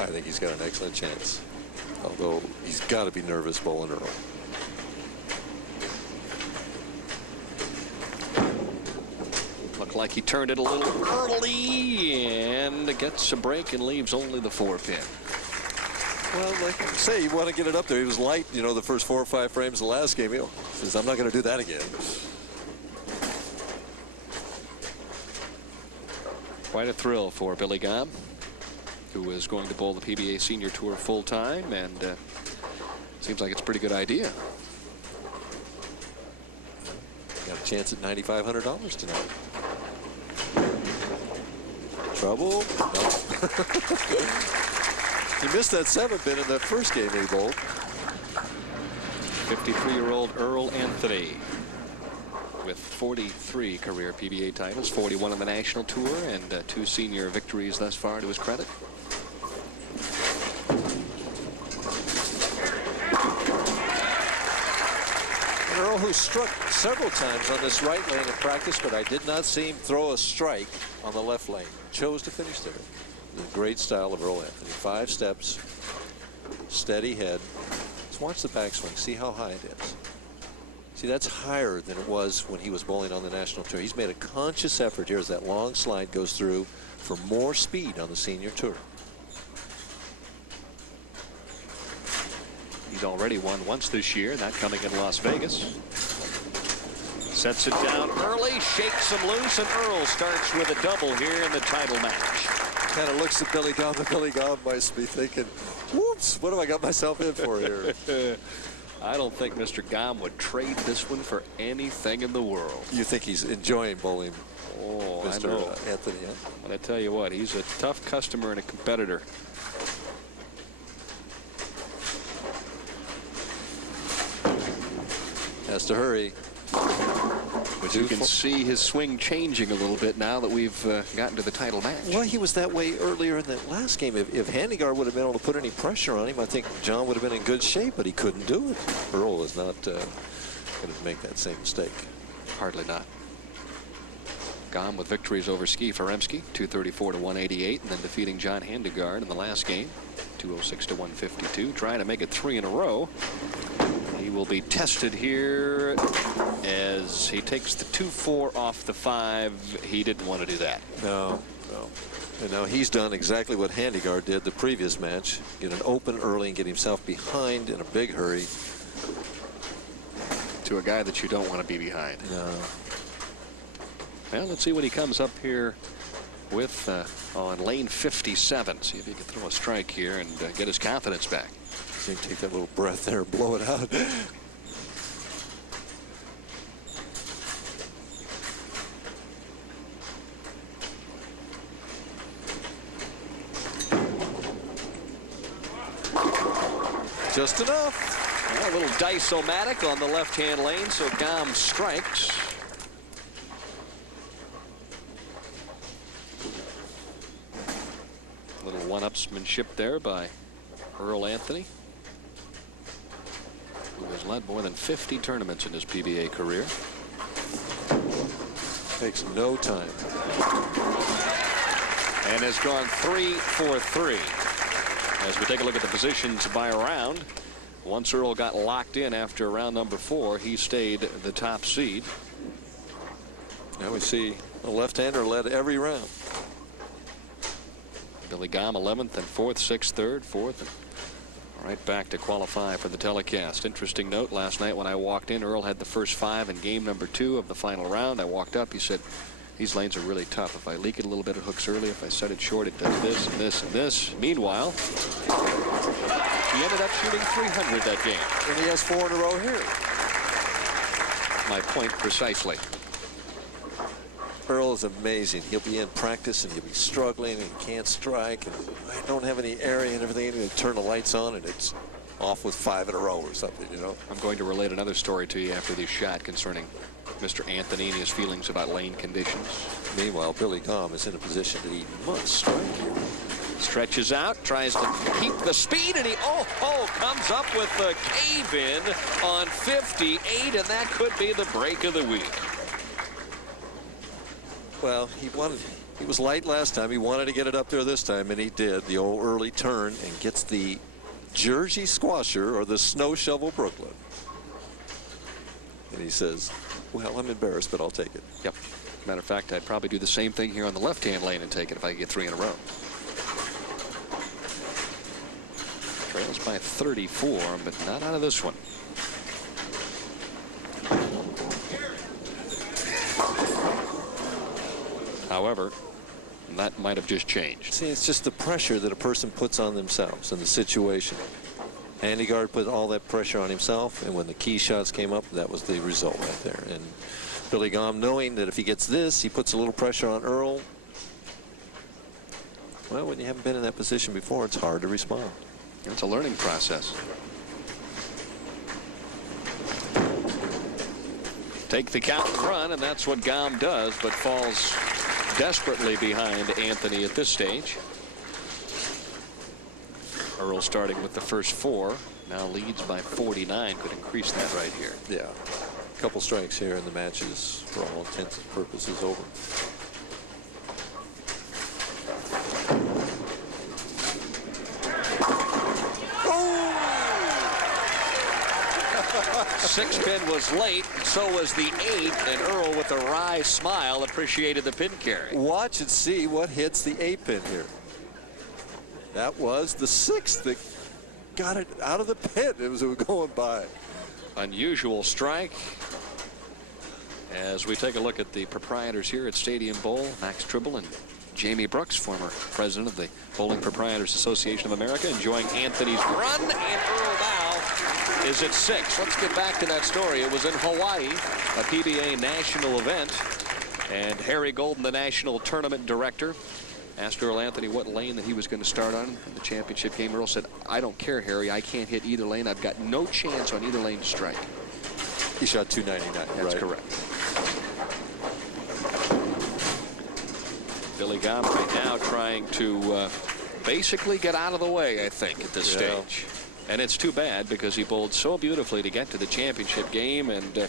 I think he's got an excellent chance. Although he's got to be nervous bowling Earl. Looked like he turned it a little early and gets a break and leaves only the 4-pin. Well, like I say, you want to get it up there. He was light, you know, the first 4 or 5 frames of the last game. He says, I'm not going to do that again. Quite a thrill for Billy Gaume, who is going to bowl the PBA Senior Tour full time, and seems like it's a pretty good idea. Got a chance at $9,500 tonight. Trouble? No. He missed that 7-pin in that first game he bowled. 53-year-old Earl Anthony with 43 career PBA titles, 41 on the national tour, and 2 senior victories thus far to his credit. Earl, who struck several times on this right lane in practice, but I did not see him throw a strike on the left lane. Chose to finish there. The great style of Earl Anthony. 5 steps, steady head. Let's watch the backswing. See how high it is. See, that's higher than it was when he was bowling on the national tour. He's made a conscious effort here as that long slide goes through for more speed on the senior tour. He's already won once this year, that coming in Las Vegas. Sets it down early, shakes him loose, and Earl starts with a double here in the title match. Kind of looks at Billy Gaume, and Billy Gaume might be thinking, whoops, what have I got myself in for here? I don't think Mr. Gaume would trade this one for anything in the world. You think he's enjoying bowling, oh, Mr. I know. Anthony? Huh? But I tell you what, he's a tough customer and a competitor. Has to hurry. But you can see his swing changing a little bit now that we've gotten to the title match. Well, he was that way earlier in that last game. If Handegaard would have been able to put any pressure on him, I think John would have been in good shape, but he couldn't do it. Earl is not going to make that same mistake. Hardly not. Gaume with victories over Ski Feremski, 234 to 188, and then defeating John Handegaard in the last game, 206 to 152, trying to make it 3 in a row. He will be tested here as he takes the 2-4 off the 5. He didn't want to do that. No. And now he's done exactly what Handegaard did the previous match. Get an open early and get himself behind in a big hurry. To a guy that you don't want to be behind. No. Well, let's see what he comes up here with on lane 57. See if he can throw a strike here and get his confidence back. So you can take that little breath there and blow it out. Just enough. Well, a little dice-o-matic on the left-hand lane, so Gaume strikes. A little one-upsmanship there by Earl Anthony, who has led more than 50 tournaments in his PBA career. Takes no time. And has gone 3 for 3. As we take a look at the positions by round, once Earl got locked in after round number 4, he stayed the top seed. Now we see the left-hander led every round. Billy Gaume 11th and 4th, 6th, 3rd, 4th, and right back to qualify for the telecast. Interesting note, last night when I walked in, Earl had the first 5 in game number 2 of the final round. I walked up, he said, these lanes are really tough. If I leak it a little bit, it hooks early. If I set it short, it does this and this and this. Meanwhile, he ended up shooting 300 that game. And he has 4 in a row here. My point precisely. Earl is amazing. He'll be in practice and he'll be struggling and he can't strike and I don't have any area and everything. And turn the lights on and it's off with 5 in a row or something, you know. I'm going to relate another story to you after this shot concerning Mr. Anthony and his feelings about lane conditions. Meanwhile, Billy Gaume is in a position that he must strike here. Stretches out, tries to keep the speed, and he comes up with the cave-in on 58, and that could be the break of the week. Well, He was light last time. He wanted to get it up there this time, and he did. The old early turn, and gets the Jersey squasher, or the snow shovel Brooklyn. And he says, well, I'm embarrassed, but I'll take it. Yep. Matter of fact, I'd probably do the same thing here on the left-hand lane and take it if I could get 3 in a row. Trails by 34, but not out of this one. However, that might have just changed. See, it's just the pressure that a person puts on themselves in the situation. Andegaard put all that pressure on himself, and when the key shots came up, that was the result right there. And Billy Gaume, knowing that if he gets this, he puts a little pressure on Earl. Well, when you haven't been in that position before, it's hard to respond. It's a learning process. Take the count and run, and that's what Gaume does, but falls desperately behind Anthony at this stage. Earl starting with the first 4, now leads by 49, could increase that right here. Yeah, a couple strikes here, and the match is, for all intents and purposes, over. Six pin was late, so was the 8, and Earl, with a wry smile, appreciated the pin carry. Watch and see what hits the 8-pin here. That was the 6th that got it out of the pit. It was going by. Unusual strike. As we take a look at the proprietors here at Stadium Bowl, Max Tribble and Jamie Brooks, former president of the Bowling Proprietors Association of America, enjoying Anthony's run, and Earl now is at 6. Let's get back to that story. It was in Hawaii, a PBA national event, and Harry Golden, the national tournament director, asked Earl Anthony what lane that he was going to start on in the championship game. Earl said, I don't care, Harry. I can't hit either lane. I've got no chance on either lane to strike. He shot 299. That's right? correct. Billy Gaume right now trying to basically get out of the way, I think, at this stage. And it's too bad, because he bowled so beautifully to get to the championship game, and